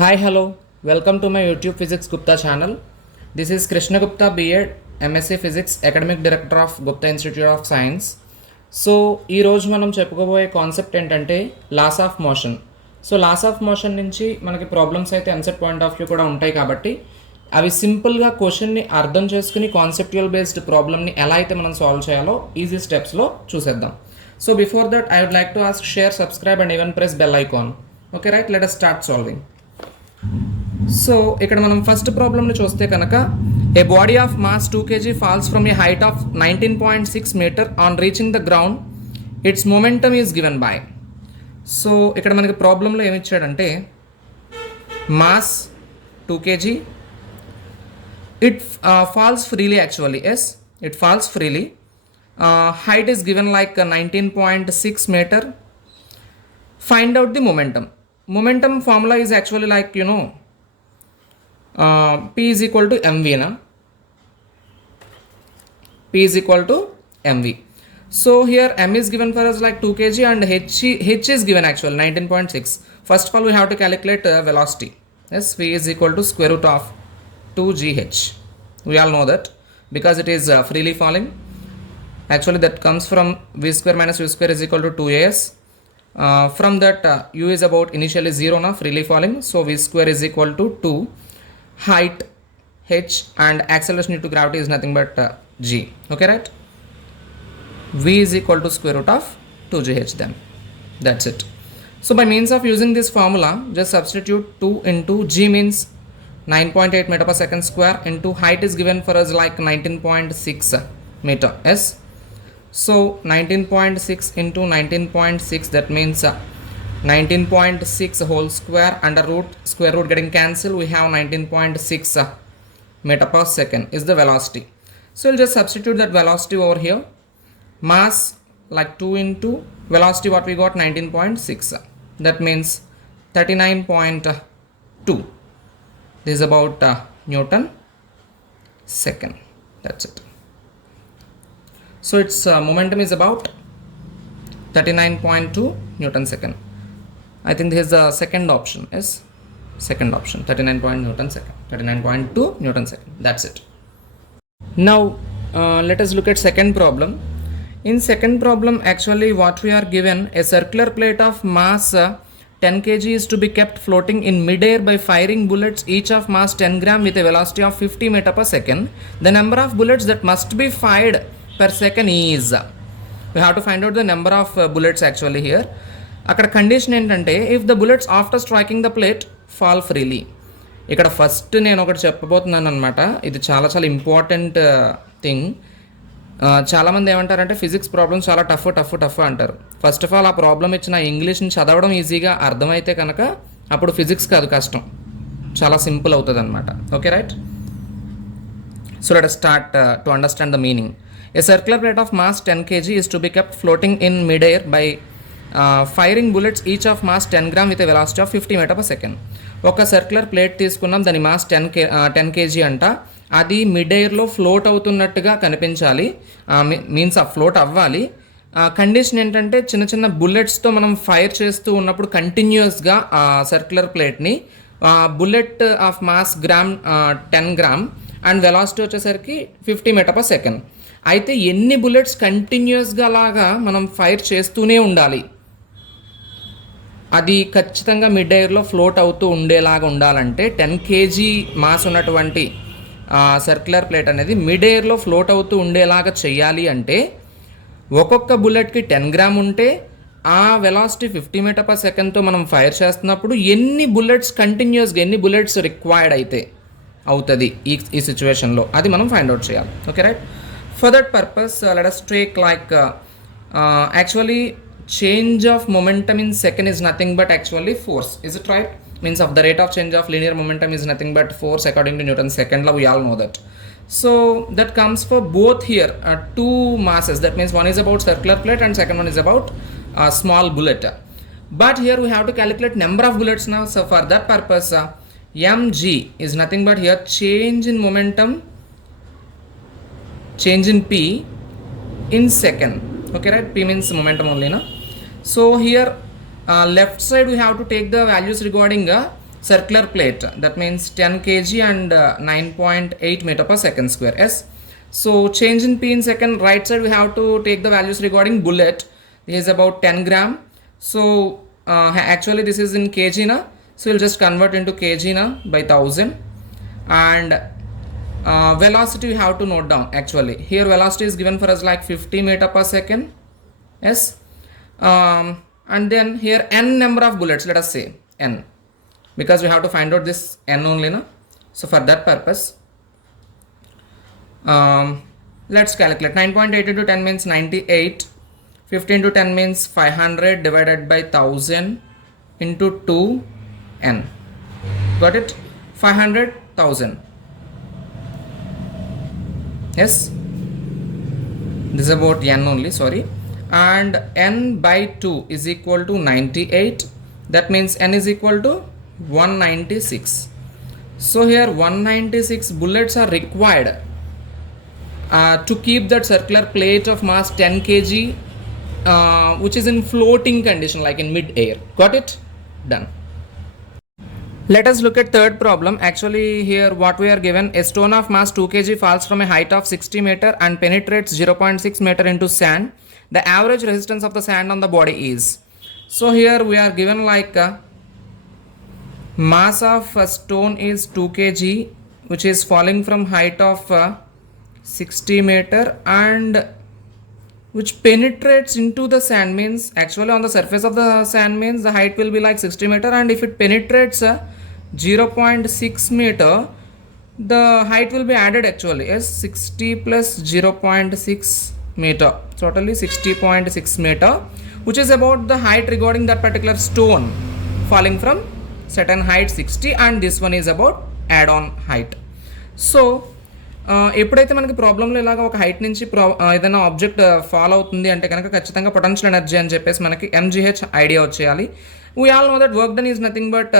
Hi, hello. Welcome to my YouTube Physics Gupta channel. This is Krishna Gupta, B.Ed, MSc Physics, Academic Director of Gupta Institute of Science. So ఈరోజు మనం చెప్పుకోబోయే concept ఏంటంటే laws of motion. So laws of motion నుంచి మనకి ప్రాబ్లమ్స్ అయితే EAMCET point of view కూడా ఉంటాయి కాబట్టి అవి సింపుల్గా క్వశ్చన్ని అర్థం చేసుకుని కాన్సెప్చువల్ బేస్డ్ ప్రాబ్లమ్ని ఎలా అయితే మనం సాల్వ్ చేయాలో ఈజీ స్టెప్స్లో చూసేద్దాం. So before that I would like to ask share, subscribe and even press bell icon. Okay right, let us start solving. So ఇక్కడ మనం ఫస్ట్ ప్రాబ్లమ్ని చూస్తే కనుక a body of mass 2 kg falls from a height of 19.6 metre on reaching the ground, its momentum is given by. So ఇక్కడ మనకి ప్రాబ్లంలో ఏమి ఇచ్చాడంటే mass 2 kg, it falls freely, actually as it falls freely, height is given like 19.6 meter. Find out the momentum. Momentum formula is actually like, you know, P is equal to mv na. P is equal to mv. So here m is given for us like 2 kg and h is given actually 19.6. First of all we have to calculate velocity. Yes, v is equal to square root of 2gh. We all know that because it is freely falling. Actually that comes from v square minus u square is equal to 2as. From that u is about initially 0 now, freely falling, so v square is equal to 2, height h and acceleration due to gravity is nothing but g. Okay, right? V is equal to square root of 2gh then. That's it. So by means of using this formula, just substitute 2 into g means 9.8 meter per second square into height is given for us like 19.6 meter. Yes. So 19.6 into 19.6, that means 19.6 whole square under root, square root getting cancelled, we have 19.6 meter per second is the velocity. So we'll just substitute that velocity over here. Mass like 2 into velocity, what we got, 19.6, that means 39.2. This is about Newton second. That's it. So its momentum is about 39.2 Newton second. I think this is the second option. Yes, second option, 39 Newton second, 39.2 Newton second. That's it. Now let us look at second problem. In second problem, actually what we are given, a circular plate of mass 10 kg is to be kept floating in mid-air by firing bullets each of mass 10 gram with a velocity of 50 meter per second. The number of bullets that must be fired per second is, we have to find out the number of bullets actually here. అక్కడ కండిషన్ ఏంటంటే if the bullets after striking the plate fall freely. ఇక్కడ ఫస్ట్ నేను ఒకటి చెప్పబోతున్నాను అనమాట. ఇది చాలా చాలా ఇంపార్టెంట్ థింగ్. చాలామంది ఏమంటారంటే ఫిజిక్స్ ప్రాబ్లమ్స్ చాలా టఫ్ అంటారు. ఫస్ట్ ఆఫ్ ఆల్ ఆ ప్రాబ్లం ఇచ్చిన ఇంగ్లీష్ని చదవడం ఈజీగా అర్థమైతే కనుక అప్పుడు ఫిజిక్స్ కాదు కష్టం, చాలా సింపుల్ అవుతుంది అనమాట. Okay right. So let us start to understand the meaning. A circular plate of mass 10 kg is to be kept floating in mid-air by firing bullets each of mass 10 gram with a velocity of 50 meter per second. ఒక circular plate తీసుకున్నాం, దాని మాస్ 10 kg అంట. అది మిడ్ ఎయిర్లో ఫ్లోట్ అవుతున్నట్టుగా కనిపించాలి, మీన్స్ ఆ ఫ్లోట్ అవ్వాలి. కండిషన్ ఏంటంటే చిన్న చిన్న బుల్లెట్స్తో మనం ఫైర్ చేస్తూ ఉన్నప్పుడు కంటిన్యూస్గా ఆ సర్క్యులర్ ప్లేట్ని bullet of mass 10 gram and velocity వచ్చేసరికి 50 మీటర్ పర్ సెకండ్. అయితే ఎన్ని బుల్లెట్స్ కంటిన్యూస్గా అలాగా మనం ఫైర్ చేస్తూనే ఉండాలి, అది ఖచ్చితంగా మిడ్ ఎయిర్లో ఫ్లోట్ అవుతూ ఉండేలాగా ఉండాలంటే 10 kg మాస్ ఉన్నటువంటి సర్క్యులర్ ప్లేట్ అనేది మిడ్ ఎయిర్లో ఫ్లోట్ అవుతూ ఉండేలాగా చేయాలి అంటే ఒక్కొక్క బుల్లెట్కి 10 గ్రామ్ ఉంటే ఆ వెలాసిటీ 50 మీటర్ పర్ సెకండ్తో మనం ఫైర్ చేస్తున్నప్పుడు ఎన్ని బుల్లెట్స్ కంటిన్యూస్గా ఎన్ని బుల్లెట్స్ రిక్వైర్డ్ అయితే అవుతుంది ఈ సిచ్యువేషన్లో, అది మనం ఫైండ్ అవుట్ చేయాలి. Okay right. For that purpose, let us take like actually change of momentum in second is nothing but actually force. Is it right? Means of the rate of change of linear momentum is nothing but force according to Newton's second law. We all know that. So that comes for both here two masses. That means one is about circular plate and second one is about small bullet. But here we have to calculate number of bullets now. So for that purpose, mg is nothing but here change in momentum, change in p in second. Okay right, p means momentum only na. So here left side we have to take the values regarding circular plate, that means 10 kg and 9.8 meter per second square. Yes. So change in P in second, right side we have to take the values regarding bullet. This is about 10 gram. So actually this is in kg na, so we'll just convert into kg na by 1000. And velocity we have to note down. Actually here velocity is given for us like 50 meter per second. Yes. And then here n number of bullets, let us say n, because we have to find out this n only na. So for that purpose let's calculate. 9.8 into 10 means 98. 50 into 10 means 500 divided by 1000 into 2 n. Got it? 500,000. Yes, this is about n only, sorry. And n by 2 is equal to 98. That means n is equal to 196. So here 196 bullets are required to keep that circular plate of mass 10 kg which is in floating condition, like in mid-air. Got it? Done. Let us look at third problem. Actually here what we are given, a stone of mass 2 kg falls from a height of 60 meter and penetrates 0.6 meter into sand. The average resistance of the sand on the body is. So here we are given like mass of a stone is 2 kg which is falling from height of 60 meter and which penetrates into the sand, means actually on the surface of the sand means the height will be like 60 meter, and if it penetrates 0.6 meter, the height will be added actually as 60 plus 0.6 meter, totally 60.6 meter, which is about the height regarding that particular stone falling from certain height 60, and this one is about add-on height. So ఎప్పుడైతే మనకి ప్రాబ్లంలో ఇలాగ ఒక హైట్ నుంచి ఏదైనా object follow అవుతుంది అంటే కనుక ఖచ్చితంగా పొటెన్షియల్ ఎనర్జీ అని చెప్పేసి మనకి ఎంజీహెచ్ ఐడియా వచ్చేయాలి. We all know that work done is nothing but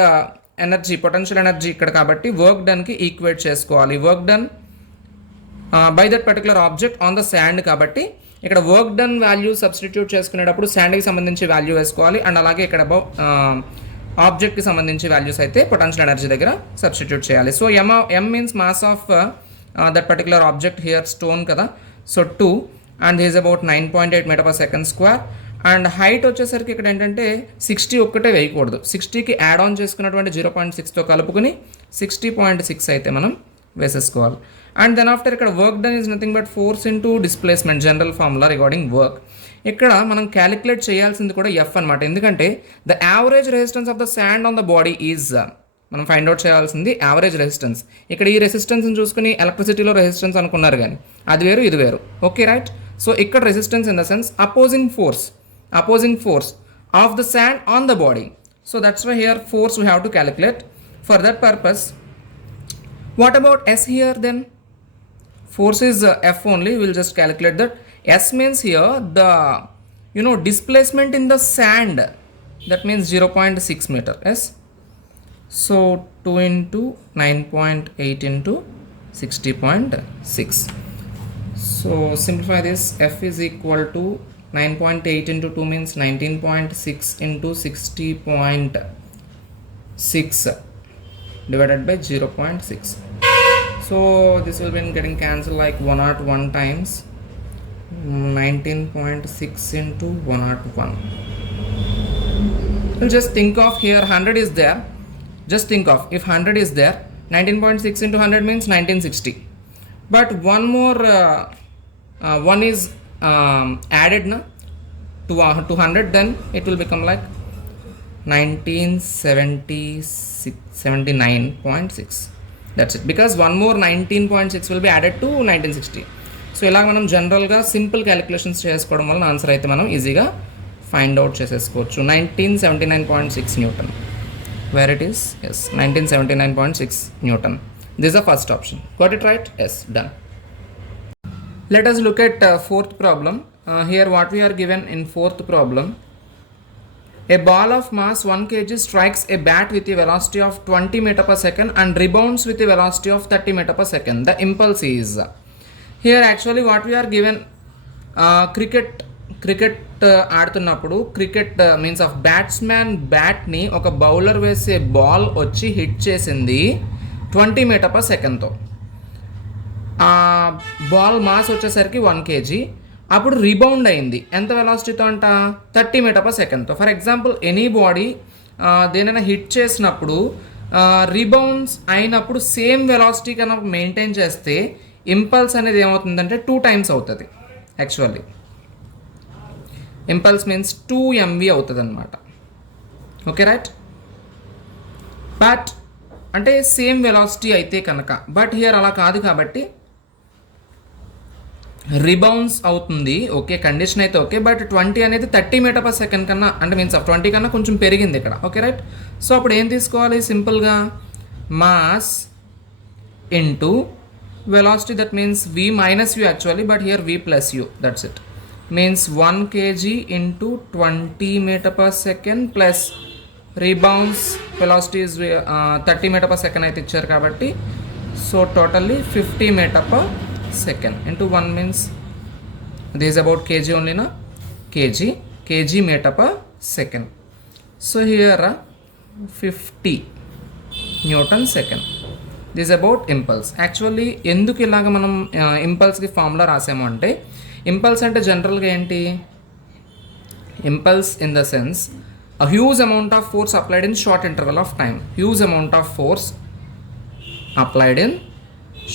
energy, potential energy ఇక్కడ కాబట్టి వర్క్ డన్కి ఈక్వేట్ చేసుకోవాలి. Work done by that particular object on the sand కాబట్టి ఇక్కడ వర్క్ డన్ వాల్యూ సబ్స్టిట్యూట్ చేసుకునేటప్పుడు శాండ్కి సంబంధించి వాల్యూ వేసుకోవాలి, అండ్ అలాగే ఇక్కడ ఆబ్జెక్ట్కి సంబంధించి వాల్యూస్ అయితే పొటెన్షియల్ ఎనర్జీ దగ్గర సబ్స్టిట్యూట్ చేయాలి. So M means mass of that particular object here stone kada, so 2, and this is about 9.8 meter per second square, and height వచ్చేసరికి ఇక్కడ ఏంటంటే 60 ఒక్కటే వేయకూడదు, 60కి యాడ్ ఆన్ చేసుకున్నటువంటి 0.6తో కలుపుకుని 60.6 అయితే మనం వేసేసుకోవాలి. అండ్ దెన్ ఆఫ్టర్ ఇక్కడ work done is nothing but force into displacement, general formula regarding work. ఇక్కడ మనం క్యాలిక్యులేట్ చేయాల్సింది కూడా ఎఫ్ అనమాట, ఎందుకంటే the average resistance of the sand on the body is, మనం ఫైండ్ అవుట్ చేయాల్సింది యావరేజ్ రెసిస్టెన్స్. ఇక్కడ ఈ రెసిస్టెన్స్ని చూసుకుని ఎలక్ట్రిసిటీలో రెసిస్టెన్స్ అనుకున్నారు కానీ అది వేరు ఇది వేరు. Okay right. సో ఇక్కడ resistance in the sense opposing force of the sand on the body. So that's why here force we have to calculate. For that purpose what about S here then? Force is F only, we'll just calculate that. S means here the displacement in the sand, that means 0.6 meter. Yes, so 2 into 9.8 into 60.6. so simplify this. F is equal to 9.8 into 2 means 19.6 into 60.6 divided by 0.6. so this will be getting cancelled like 101 times 19.6 into 101. We'll just think of here 100 is there, just think of if 100 is there, 19.6 into 100 means 1960, but one more one is added na to 100, then it will become like 79.6. that's it, because one more 19.6 will be added to 1960. సో ఇలా మనం జనరల్గా simple calculations చేసుకోవడం వల్ల ఆన్సర్ అయితే మనం ఈజీగా find out చేసేసుకోవచ్చు. 1979.6 newton, where it is, yes 1979.6 newton. This the first option. Got it right? Yes, done. Let us look at fourth problem. Here what we are given in fourth problem, a ball of mass 1 kg strikes a bat with a velocity of 20 meter per second and rebounds with a velocity of 30 meter per second. The impulse is, here actually what we are given, cricket cricket ఆడుతున్నప్పుడు cricket means of batsman బ్యాట్ని ఒక బౌలర్ వేసే బాల్ వచ్చి హిట్ చేసింది 20 metre per సెకండ్తో. ఆ ball mass వచ్చేసరికి 1 kg. అప్పుడు రిబౌండ్ అయింది ఎంత వెలాసిటీతో అంట 30 మీటర్ పర్ సెకండ్తో. ఫర్ ఎగ్జాంపుల్ ఎనీ బాడీ దేనైనా హిట్ చేసినప్పుడు రిబౌండ్స్ అయినప్పుడు సేమ్ వెలాసిటీ కనుక మెయింటైన్ చేస్తే ఇంపల్స్ అనేది ఏమవుతుందంటే 2 times అవుతుంది. యాక్చువల్లీ ఇంపల్స్ మీన్స్ 2 mv అవుతుంది అనమాట. Okay right. బట్ అంటే సేమ్ వెలాసిటీ అయితే కనుక, బట్ హియర్ అలా కాదు కాబట్టి రిబౌన్స్ అవుతుంది. ఓకే కండిషన్ అయితే ఓకే, బట్ 20 అనేది 30 మీటర్ పర్ సెకండ్ కన్నా అంటే మీన్స్ ఆఫ్ 20 కన్నా కొంచెం పెరిగింది ఇక్కడ. Okay right. సో అప్పుడు ఏం తీసుకోవాలి సింపుల్గా mass into velocity, that means v minus u actually, but here v plus u, that's it. Means 1 kg into 20 meter per second plus rebounds velocity is 30 meter per second అయితే ఇచ్చారు కాబట్టి, so totally 50 meter per second into 1 means this is about kg only na, kg meter per second. So here 50 Newton second. This about impulse. Actually ఎందుకు ఇలాగ మనం ఇంపల్స్కి ఫార్ములా రాసాము అంటే, ఇంపల్స్ అంటే జనరల్గా ఏంటి, impulse in the sense a huge amount of force applied in short interval of time. Huge amount of force applied in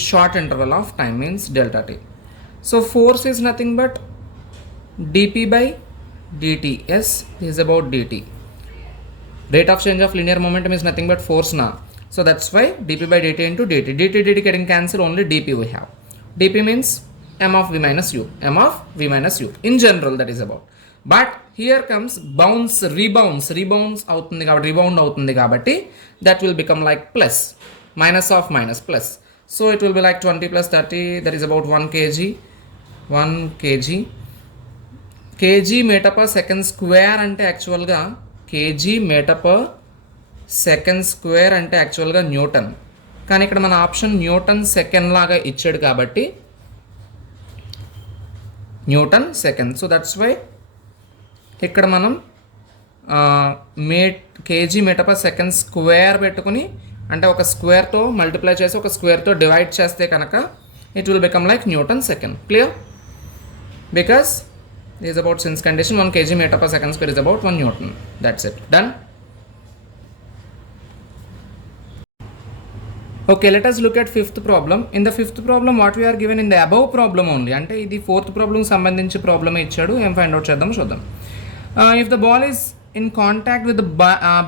short interval of time means delta T. So force is nothing but dp by dt. Yes, this is about dt. Rate of change of linear momentum is nothing but force na. So that's why dp by dt into dt. dt getting cancelled, only dp we have. dp means m of v minus u. m of v minus u. In general that is about. But here comes bounce, rebounds అవుతుంది కాబట్టి, rebound అవుతుంది కాబట్టి that will become like plus, minus of minus plus. So it will be like 20 plus 30, that is about 1 kg. 1 kg. kg meter per second square అంటే యాక్చువల్గా kg meter per second square అంటే యాక్చువల్గా న్యూటన్. కానీ ఇక్కడ మన ఆప్షన్ న్యూటన్ సెకండ్ లాగా ఇచ్చాడు కాబట్టి newton second. So that's why ఇక్కడ మనం KG metre per second square పెట్టుకుని, అంటే ఒక స్క్వేర్తో మల్టిప్లై చేసి ఒక స్క్వేర్తో డివైడ్ చేస్తే కనుక it will become like Newton second. Clear? Because this is about since condition 1 kg meter per second square is about 1 Newton. That's it. Done. Okay, let us look at fifth problem. In the fifth problem what we are given in the above problem only, అంటే ఇది fourth problem సంబంధించి ప్రాబ్లమ్ ఇచ్చాడు. ఏం find out చేద్దాం చూద్దాం. If the ball is in contact with the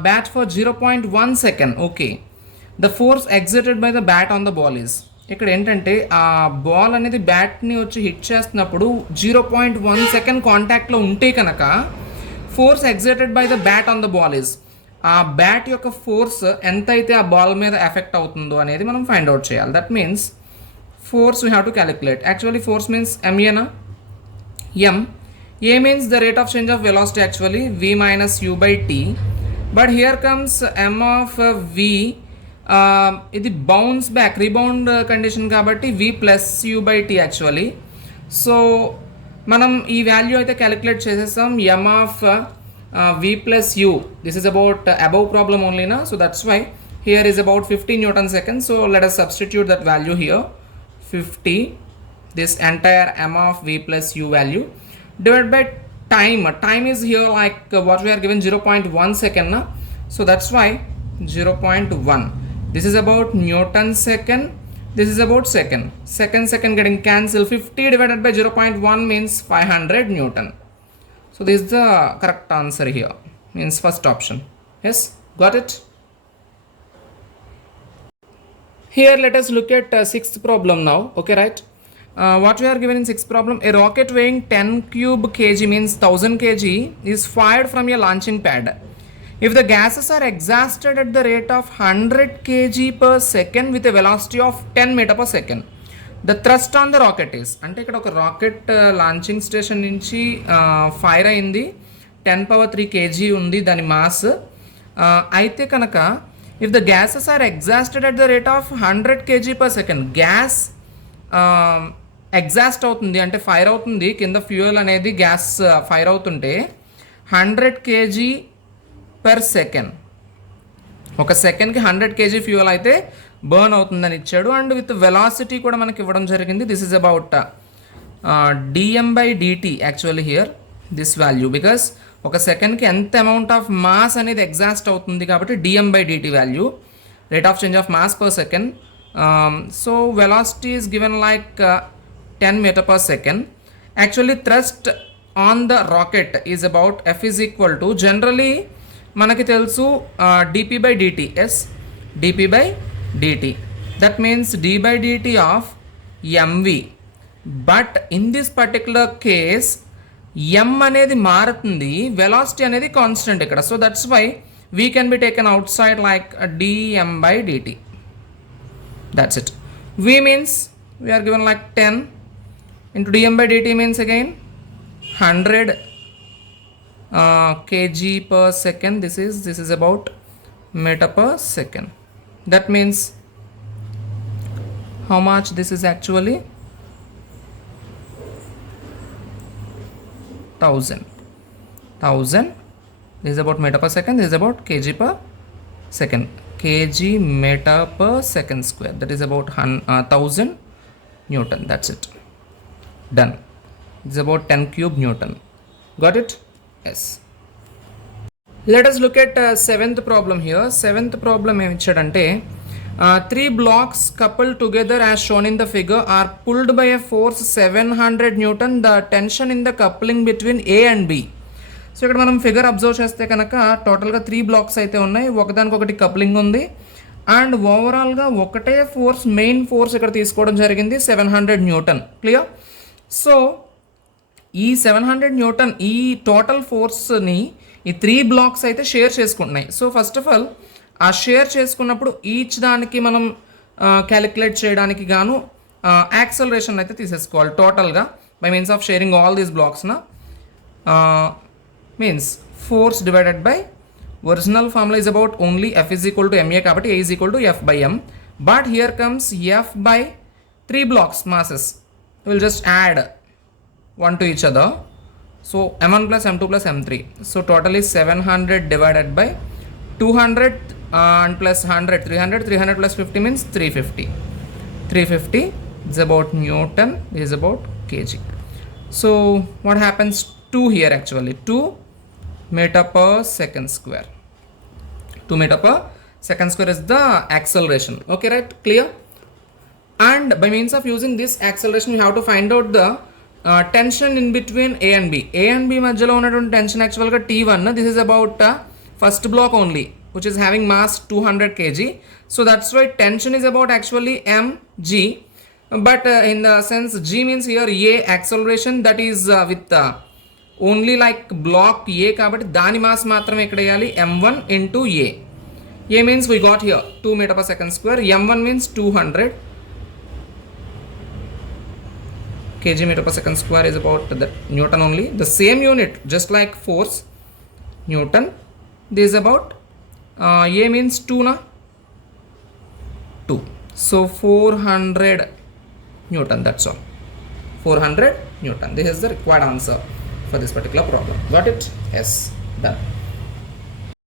bat for 0.1 second, okay, the force exerted by the bat on the ball is, ఇక్కడ ఏంటంటే ఆ బాల్ అనేది బ్యాట్ని వచ్చి హిట్ చేస్తున్నప్పుడు 0.1 సెకండ్ కాంటాక్ట్లో ఉంటే కనుక force exerted by the bat on the ball is, ఆ బ్యాట్ యొక్క ఫోర్స్ ఎంతైతే ఆ బాల్ మీద ఎఫెక్ట్ అవుతుందో అనేది మనం ఫైండ్ అవుట్ చేయాలి. That means force we have to calculate. Actually force means ఎంఏనా, M. A means the rate of change of velocity, actually v minus u by t, but here comes m of v. ఇది bounce back rebound condition కాబట్టి v plus u by tea actually. So మనం ఈ value అయితే calculate చేసేస్తాం. m of v plus u, this is about above problem ఓన్లీనా. So that's why here is about 50 Newton second. So let us substitute that value here, 50, this entire m of v plus u value divided by time. Time is here like what we are given 0.1 second na. So that's why 0.1. This is about Newton second. This is about second. Second getting cancelled. 50 divided by 0.1 means 500 Newton. So this is the correct answer here. Means first option. Yes, got it? Here let us look at sixth problem now. Okay, right? What we are given in sixth problem, a rocket weighing 10 cube kg means 1000 kg is fired from a launching pad. If the gases are exhausted at the rate of 100 kg per second with a velocity of 10 meter per second, the thrust on the rocket is, అంటే ఇక్కడ ఒక rocket launching station నుంచి ఫైర్ అయింది, 10⁻³ kg ఉంది దాని మాస్. అయితే కనుక if the gases are exhausted at the rate of 100 kg per second, gas exhaust అవుతుంది అంటే ఫైర్ అవుతుంది కింద ఫ్యూయల్ అనేది గ్యాస్ ఫైర్ అవుతుంటే 100 kg per second, ఒక సెకండ్కి 100 kg ఫ్యూయల్ అయితే బర్న్ అవుతుందని ఇచ్చాడు. అండ్ విత్ వెలాసిటీ కూడా మనకి ఇవ్వడం జరిగింది. This is about dm/dt actually here this value, because ఒక సెకండ్కి ఎంత అమౌంట్ ఆఫ్ మాస్ అనేది ఎగ్జాస్ట్ అవుతుంది కాబట్టి dm/dt value, rate of change of mass per second. So velocity is given like 10 meter per second. Actually thrust on the rocket is about F is equal to, generally మనకి తెలుసు dp/dt, yes, dp/dt, that means d/dt of mv, but in this particular case m అనేది మారుతుంది, వెలాసిటీ అనేది constant ఇక్కడ. So that's why we can be taken outside like dm/dt. That's it. v means we are given like 10 into dm/dt means again 100 kg per second. This is about meter per second. That means how much this is actually 1000. This is about meter per second. This is about kg per second. Kg meter per second square. That is about 1000 Newton. That's it. Done. It's about 10 cube Newton. Got it? Yes. Let us look at seventh problem here. Seventh problem em ichadante, 3 blocks coupled together as shown in the figure are pulled by a force 700 Newton. The tension in the coupling between A and B. So ఇక్కడ మనం figure observe చేస్తే కనుక టోటల్గా 3 బ్లాక్స్ అయితే ఉన్నాయి, ఒకదానికొకటి కప్లింగ్ ఉంది. అండ్ ఓవరాల్గా ఒకటే ఫోర్స్, మెయిన్ ఫోర్స్ ఇక్కడ తీసుకోవడం జరిగింది 700 న్యూటన్. క్లియర్? సో ఈ 700 న్యూటన్ ఈ టోటల్ ఫోర్స్ని ఈ 3 బ్లాక్స్ అయితే షేర్ చేసుకుంటున్నాయి. సో ఫస్ట్ ఆఫ్ ఆల్ ఆ షేర్ చేసుకున్నప్పుడు ఈచ్ దానికి మనం క్యాలిక్యులేట్ చేయడానికి గాను యాక్సలరేషన్ అయితే తీసేసుకోవాలి టోటల్గా by means of sharing all these బ్లాక్స్న. Means force divided by original formula is about only F is equal to ma కాబట్టి A is equal to F by m. But here comes F by 3 blocks masses. We'll just add one to each other. So m1 plus m2 plus m3. So total is 700 divided by 200 and plus 100, 300. 300 plus 50 means 350. 350 is about Newton. This is about kg. So what happens? 2 here actually. 2 meter per second square. 2 meter per second square is the acceleration. Okay, right? Clear? And by means of using this acceleration, we have to find out the tension in between A and B. A and B మధ్యలో ఉన్నటువంటి టెన్షన్ యాక్చువల్గా T1. This is about first block only, which is having mass 200 kg. So that's why tension is about actually mg. But in the sense G means here A acceleration, that is with only like block A కాబట్టి దాని mass మాత్రమే ఇక్కడ వేయాలి m1 into A. A means we got here 2 meter per second square. m1 means 200 kg meter per second square is about the Newton only. The same unit, just like force, Newton. This is about A means 2 na? 2. So 400 Newton, that's all. 400 Newton. This is the required answer for this particular problem. Got it? Yes. Done.